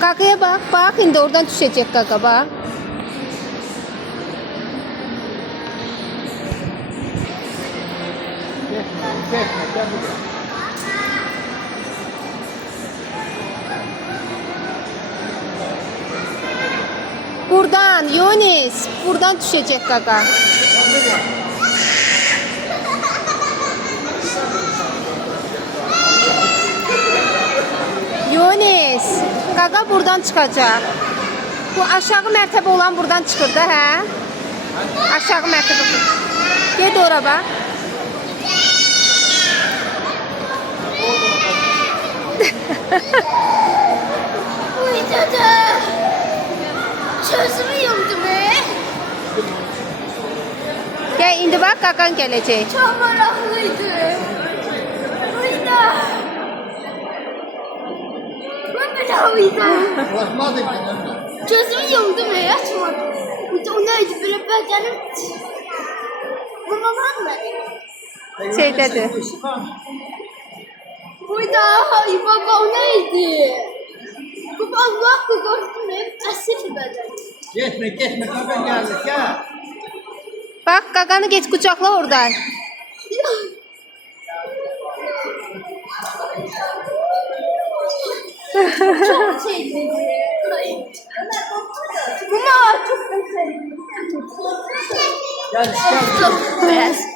Kakaya bak, bak indi oradan düşecek kaka bak. Buradan Yunis, buradan düşecek kaka. Yunis, kaka buradan çıkacak. Bu aşağı mertebe olan buradan çıkır da hə? Aşağı mertebe. Ged ora bak. Uy dede. Çözümü yoktu be. Gel indi bak kakan gelecek. Çok meraklıydı. Uy da. Ben bedavaydı. Çözümü yoktu be. Açmadım. Uy da o neydi böyle bedenim. Babam anladı. Şey dedi. Uy da. Ay baba o neydi? Baba Allah korusun. Hep esir beden. Getme kapan geldik ya. Bak kakanı geç kucakla oradan. Çok şeydi. Buna çok sevdim. Gel. Çok beyaz.